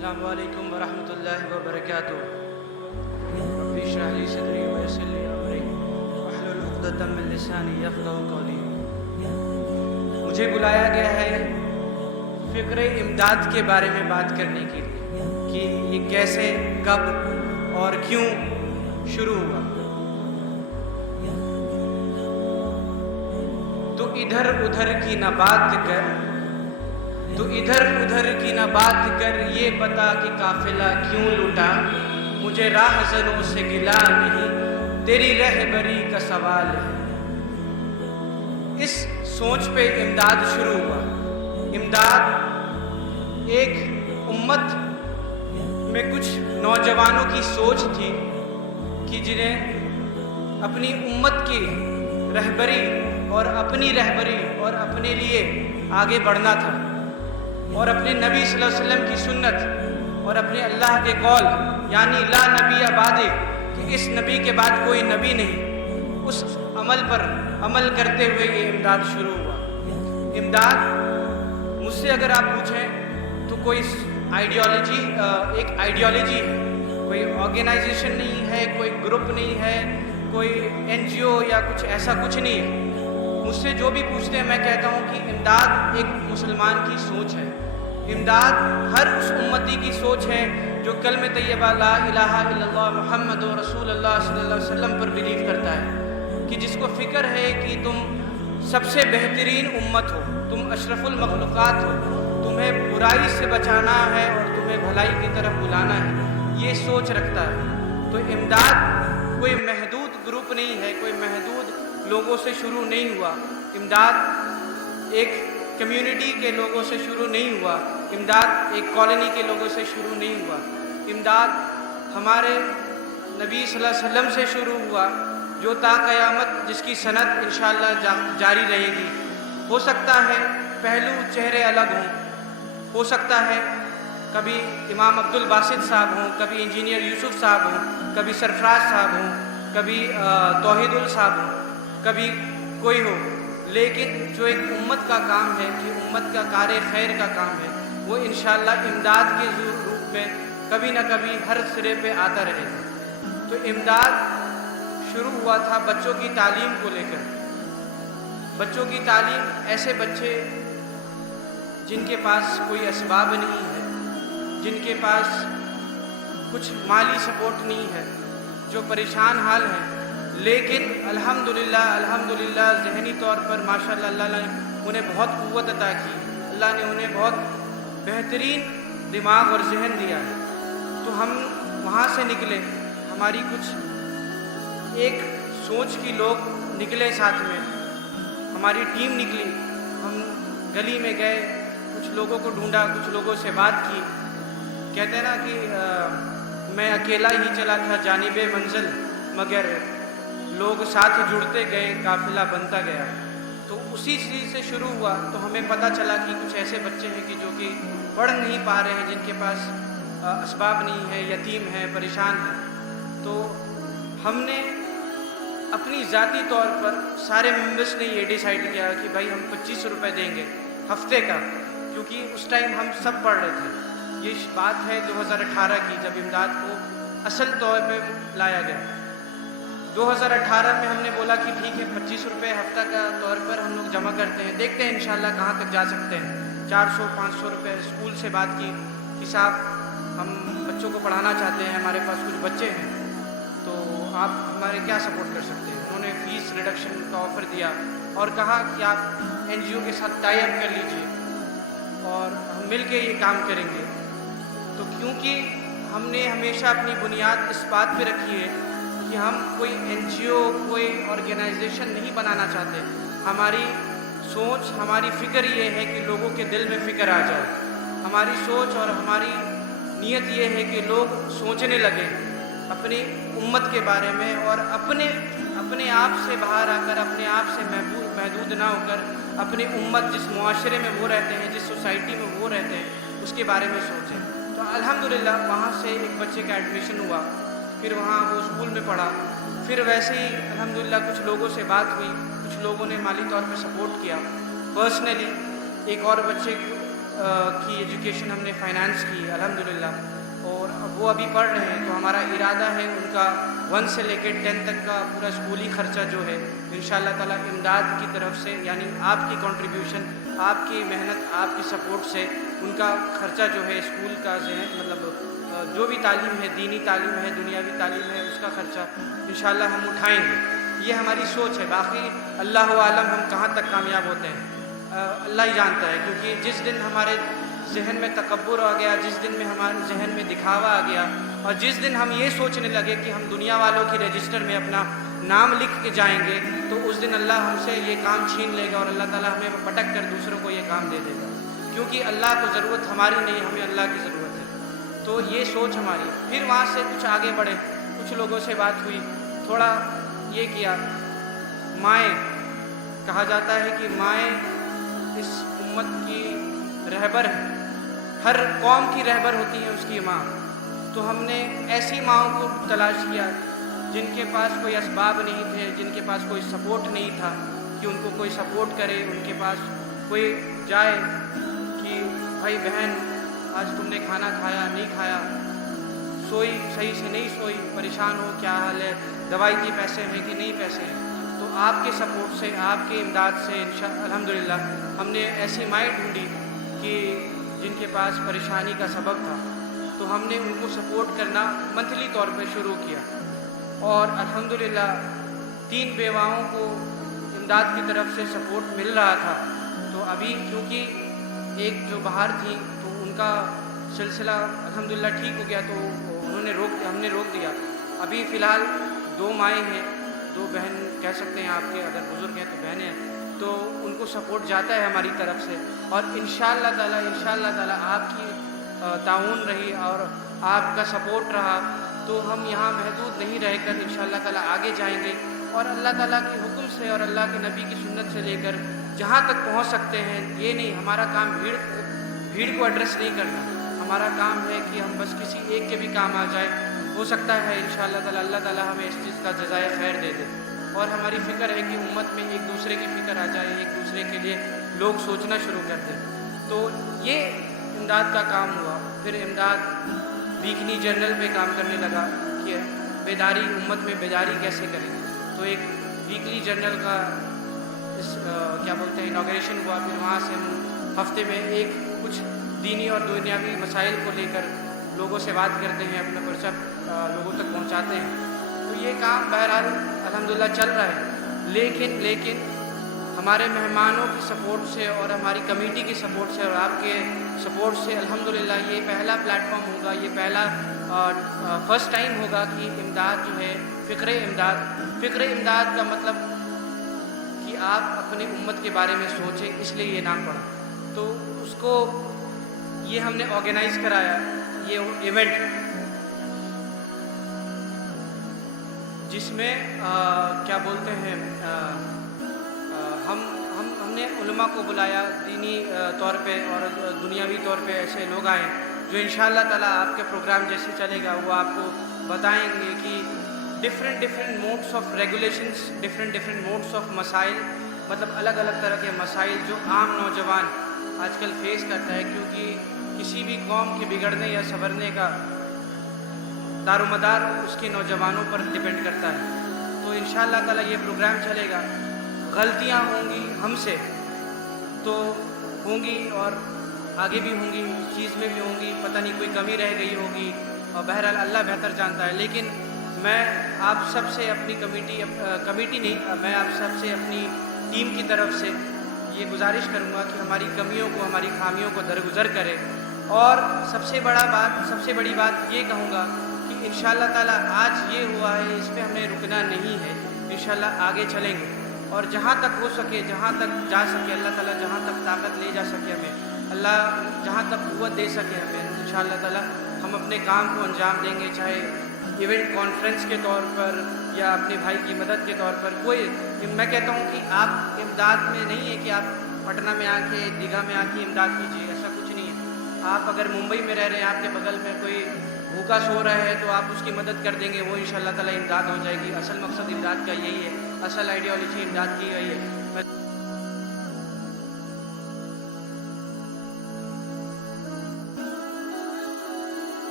السلام علیکم ورحمۃ اللہ وبرکاتہ۔ رب اشرح لی صدری ویسر لی امری واحلل عقدۃ من لسانی یفقہوا قولی۔ مجھے بلایا گیا ہے فکر امداد کے بارے میں بات کرنے کے لیے کہ یہ کیسے، کب اور کیوں شروع ہوا۔ تو ادھر ادھر کی نہ بات کر یہ بتا کہ قافلہ کیوں لوٹا، مجھے راہزنوں سے گلا نہیں، تیری رہبری کا سوال ہے۔ اس سوچ پہ امداد شروع ہوا۔ امداد ایک امت میں کچھ نوجوانوں کی سوچ تھی کہ جنہیں اپنی امت کی رہبری اور اپنے لیے آگے بڑھنا تھا، اور اپنے نبی صلی اللہ علیہ وسلم کی سنت اور اپنے اللہ کے قول یعنی لا نبی بعدہ، کہ اس نبی کے بعد کوئی نبی نہیں، اس عمل پر عمل کرتے ہوئے یہ امداد شروع ہوا۔ امداد مجھ سے اگر آپ پوچھیں تو کوئی ایک آئیڈیالوجی ہے، کوئی آرگنائزیشن نہیں ہے، کوئی گروپ نہیں ہے، کوئی NGO یا کچھ ایسا کچھ نہیں ہے۔ مجھ سے جو بھی پوچھتے ہیں میں کہتا ہوں کہ امداد ایک مسلمان کی سوچ ہے۔ امداد ہر اس امتی کی سوچ ہے جو کلمہ طیبہ لا الہ الا اللہ محمد رسول اللہ صلی اللہ علیہ وسلم پر بلیو کرتا ہے، کہ جس کو فکر ہے کہ تم سب سے بہترین امت ہو، تم اشرف المخلوقات ہو، تمہیں برائی سے بچانا ہے اور تمہیں بھلائی کی طرف بلانا ہے، یہ سوچ رکھتا ہے۔ تو امداد کوئی محدود گروپ نہیں ہے، کوئی محدود لوگوں سے شروع نہیں ہوا۔ امداد ایک کمیونٹی کے لوگوں سے شروع نہیں ہوا، امداد ایک کالونی کے لوگوں سے شروع نہیں ہوا۔ امداد ہمارے نبی صلی اللہ علیہ وسلم سے شروع ہوا، جو تا قیامت جس کی سند انشاءاللہ جاری رہے گی۔ ہو سکتا ہے پہلو چہرے الگ ہوں، ہو سکتا ہے کبھی امام عبد الباسط صاحب ہوں، کبھی انجینئر یوسف صاحب ہوں، کبھی سرفراز صاحب ہوں، کبھی توحید صاحب ہوں، کبھی کوئی ہو، لیکن جو ایک امت کا کام ہے، کہ امت کا کار خیر کا کام ہے، وہ انشاءاللہ امداد کے روپ میں کبھی نہ کبھی ہر سرے پہ آتا رہے گا۔ تو امداد شروع ہوا تھا بچوں کی تعلیم کو لے کر۔ بچوں کی تعلیم، ایسے بچے جن کے پاس کوئی اسباب نہیں ہے، جن کے پاس کچھ مالی سپورٹ نہیں ہے، جو پریشان حال ہیں، لیکن الحمدللہ ذہنی طور پر ماشاءاللہ اللہ نے انہیں بہت قوت عطا کی، اللہ نے انہیں بہت بہترین دماغ اور ذہن دیا ہے۔ تو ہم وہاں سے نکلے، ہماری کچھ ایک سوچ کی لوگ نکلے، ساتھ میں ہماری ٹیم نکلی، ہم گلی میں گئے، کچھ لوگوں کو ڈھونڈا، کچھ لوگوں سے بات کی۔ کہتے ہیں نا کہ میں اکیلا ہی چلا تھا جانب منزل، مگر لوگ ساتھ جڑتے گئے، قافلہ بنتا گیا۔ تو اسی چیز سے شروع ہوا۔ تو ہمیں پتہ چلا کہ کچھ ایسے بچے ہیں کہ جو کہ پڑھ نہیں پا رہے ہیں، جن کے پاس اسباب نہیں ہے، یتیم ہیں، پریشان ہیں۔ تو ہم نے اپنی ذاتی طور پر سارے ممبرس نے یہ ڈیسائیڈ کیا کہ بھائی ہم 25 روپے دیں گے ہفتے کا، کیونکہ اس ٹائم ہم سب پڑھ رہے تھے۔ یہ بات ہے 2018 کی، جب امداد کو اصل طور پہ لایا گیا۔ 2018 میں ہم نے بولا کہ ٹھیک ہے 25 روپے ہفتہ کا طور پر ہم لوگ جمع کرتے ہیں، دیکھتے ہیں انشاءاللہ کہاں تک جا سکتے ہیں۔ 400-500 روپے اسکول سے بات کی کہ صاحب ہم بچوں کو پڑھانا چاہتے ہیں، ہمارے پاس کچھ بچے ہیں، تو آپ ہمارے کیا سپورٹ کر سکتے ہیں۔ انہوں نے فیس ریڈکشن کا آفر دیا اور کہا کہ آپ NGO کے ساتھ ٹائی اپ کر لیجئے اور ہم مل کے یہ کام کریں گے۔ تو کیونکہ ہم نے ہمیشہ اپنی بنیاد اس بات پہ رکھی ہے کہ ہم کوئی NGO، کوئی آرگنائزیشن نہیں بنانا چاہتے، ہماری سوچ، ہماری فکر یہ ہے کہ لوگوں کے دل میں فکر آ جائے۔ ہماری سوچ اور ہماری نیت یہ ہے کہ لوگ سوچنے لگیں اپنی امت کے بارے میں، اور اپنے آپ سے باہر آ کر، اپنے آپ سے محدود نہ ہو کر، اپنی امت جس معاشرے میں وہ رہتے ہیں، جس سوسائٹی میں وہ رہتے ہیں، اس کے بارے میں سوچیں۔ تو الحمدللہ وہاں سے ایک بچے کا ایڈمیشن ہوا، پھر وہاں وہ اسکول میں پڑھا، پھر ویسے ہی الحمدللہ کچھ لوگوں سے بات ہوئی، کچھ لوگوں نے مالی طور پہ سپورٹ کیا۔ پرسنلی ایک اور بچے की एजुकेशन हमने फाइनेंस की अल्हम्दुलिल्लाह, और वो अभी पढ़ रहे हैं। तो हमारा इरादा है उनका 1 से लेकर 10 तक का पूरा स्कूली ख़र्चा जो है इंशाअल्लाह ताला इमदाद की तरफ से, यानी आपकी कंट्रीब्यूशन, आपकी मेहनत, आपकी सपोर्ट से उनका ख़र्चा जो है स्कूल का जो है, मतलब जो भी तालीम है, दीनी तालीम है, दुनियावी तालीम है, उसका ख़र्चा इंशाअल्लाह हम उठाएंगे। ये हमारी सोच है। बाकी अल्लाह आलम हम कहाँ तक कामयाब होते हैं अल्लाह ही जानता है, क्योंकि जिस दिन हमारे जहन में तकब्बुर आ गया, जिस दिन में हमारे जहन में दिखावा आ गया, और जिस दिन हम ये सोचने लगे कि हम दुनिया वालों की रजिस्टर में अपना नाम लिख के जाएंगे, तो उस दिन अल्लाह हमसे ये काम छीन लेगा और अल्लाह ताला हमें पटक कर दूसरों को ये काम दे देगा, क्योंकि अल्लाह को ज़रूरत हमारी नहीं, हमें अल्लाह की ज़रूरत है। तो ये सोच हमारी। फिर वहाँ से कुछ आगे बढ़े, कुछ लोगों से बात हुई, थोड़ा ये किया। माएँ, कहा जाता है कि माएँ इस उम्मत की रहबर है, हर कौम की रहबर होती है उसकी माँ। तो हमने ऐसी माँओं को तलाश किया जिनके पास कोई असबाब नहीं थे, जिनके पास कोई सपोर्ट नहीं था कि उनको कोई सपोर्ट करे, उनके पास कोई जाए कि भाई बहन आज तुमने खाना खाया नहीं खाया, सोई सही से नहीं सोई, परेशान हो, क्या हाल है, दवाई के पैसे हैं कि नहीं पैसे हैं। तो आपके सपोर्ट से, आपके इमदाद से अल्हम्दुलिल्लाह हमने ऐसी माएँ ढूंढी कि जिनके पास परेशानी का सबब था, तो हमने उनको सपोर्ट करना मंथली तौर पे शुरू किया, और अल्हम्दुलिल्लाह 3 बेवाओं को इमदाद की तरफ से सपोर्ट मिल रहा था। तो अभी क्योंकि एक जो बाहर थी तो उनका सिलसिला अल्हम्दुलिल्लाह ठीक हो गया, तो हमने रोक दिया। अभी फ़िलहाल 2 माएँ हैं, 2 बहन कह सकते हैं आपके, अगर बुज़ुर्ग हैं तो बहनें हैं, तो उनको सपोर्ट जाता है हमारी तरफ से। और इंशाअल्लाह ताला आपकी ताउन रही और आपका सपोर्ट रहा, तो हम यहाँ महदूद नहीं रहकर इंशाअल्लाह ताला आगे जाएंगे, और अल्लाह ताला के हुक्म से और अल्लाह के नबी की सुन्नत से लेकर जहाँ तक पहुँच सकते हैं। ये नहीं, हमारा काम भीड़ को एड्रेस नहीं करना, हमारा काम है कि हम बस किसी एक के भी काम आ जाए। हो सकता है इंशाअल्लाह ताला अल्लाह ताला हमें इस चीज़ का जज़ाए खैर दे दे, और हमारी फ़िक्र है कि उम्मत में एक दूसरे की फ़िक्र आ जाए, एक दूसरे के लिए लोग सोचना शुरू कर दें। तो ये इमदाद का काम हुआ। फिर इमदाद वीकली जर्नल पे काम करने लगा कि बेदारी, उम्मत में बेदारी कैसे करें। तो एक वीकली जर्नल का क्या बोलते हैं इनॉग्रेशन हुआ। फिर वहाँ से हम हफ्ते में एक कुछ दीनी और दुनियावी मसाइल को लेकर लोगों से बात करते हैं, अपना पर्चा लोगों तक पहुँचाते हैं। तो ये काम बहरहाल अल्हम्दुलिल्लाह चल रहा है, लेकिन हमारे मेहमानों की सपोर्ट से और हमारी कमेटी की सपोर्ट से और आपके सपोर्ट से अल्हम्दुलिल्लाह ये पहला प्लेटफॉर्म होगा, ये पहला फर्स्ट टाइम होगा कि इमदाद जो है फ़िक्र इमदाद का मतलब कि आप अपनी उम्मत के बारे में सोचें, इसलिए ये नाम पड़ा। तो उसको ये हमने ऑर्गेनाइज़ कराया, ये इवेंट, जिसमें क्या बोलते हैं हमने उलमा को बुलाया, दीनी तौर पे और दुनियावी तौर पे ऐसे लोग आए जो इंशाअल्लाह ताला आपके प्रोग्राम जैसे चलेगा वो आपको बताएंगे कि different modes of regulations, different modes of मसाइल, मतलब अलग अलग तरह के मसाइल जो आम नौजवान आजकल फेस करता है, क्योंकि किसी भी कौम के बिगड़ने या संवरने का दारोमदार उसके नौजवानों पर डिपेंड करता है। तो इंशाअल्लाह ताला ये प्रोग्राम चलेगा। गलतियाँ होंगी हमसे तो होंगी, और आगे भी होंगी, चीज़ में भी होंगी, पता नहीं कोई कमी रह गई होगी, और बहरहाल अल्लाह बेहतर जानता है। लेकिन मैं आप सबसे अपनी मैं आप सबसे अपनी टीम की तरफ से ये गुजारिश करूँगा कि हमारी कमियों को, हमारी खामियों को दरगुजर करें। और सबसे बड़ी बात ये कहूँगा कि इंशाअल्लाह ताला आज ये हुआ है, इस पर हमें रुकना नहीं है, इंशाअल्लाह आगे चलेंगे, और जहाँ तक हो सके, जहाँ तक जा सके, अल्लाह ताला जहाँ तक ताकत ले जा सके हमें, अल्लाह जहाँ तक क़ुव्वत दे सके हमें, इंशाअल्लाह ताला हम अपने काम को अंजाम देंगे, चाहे इवेंट कॉन्फ्रेंस के तौर पर या अपने भाई की मदद के तौर पर। मैं कहता हूँ कि आप इमदाद में नहीं है कि आप पटना में आके, दीघा में आके इमदाद कीजिए, ऐसा कुछ नहीं है। आप अगर मुंबई में रह रहे हैं, आपके बगल में कोई भूखा सो रहा है, तो आप उसकी मदद कर देंगे, वो इंशाअल्लाह ताला इमदाद हो जाएगी। असल मकसद इमदाद का यही है, असल आइडियोलॉजी इमदाद की यही है।